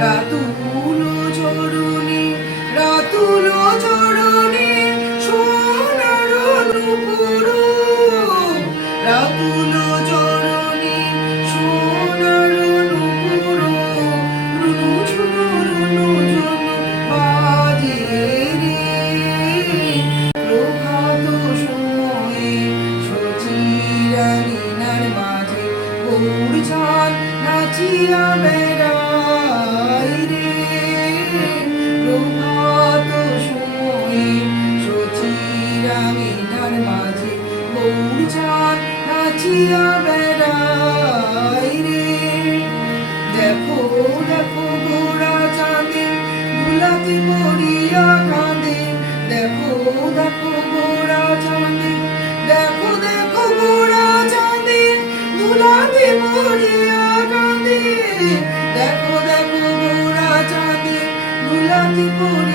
রাতুল চরণে রাতুল চরণে সোনার নূপুর রাতুল চরণে সোনার নূপুর রুনু ঝুনু বাজে রে প্রভাত সময়ে সচিরানীনার মাঝে গৌরচাঁদ নাচিয়া বেড়ায় রে প্রভাত সময়ে সচিরানীনার মাঝে গৌরচাঁদ নাচিয়া বেড়ায় রে দেখো দেখো গোরা চাঁদে দুলাতে পড়িয়া কাঁদে দেখো দেখো গোরা চাঁদে দেখো দেখো গোরা চাঁদে দুলাতে পড়িয়া কাঁদে দেখো দেখো গোরা চাঁদে দুলাতে পড়িয়া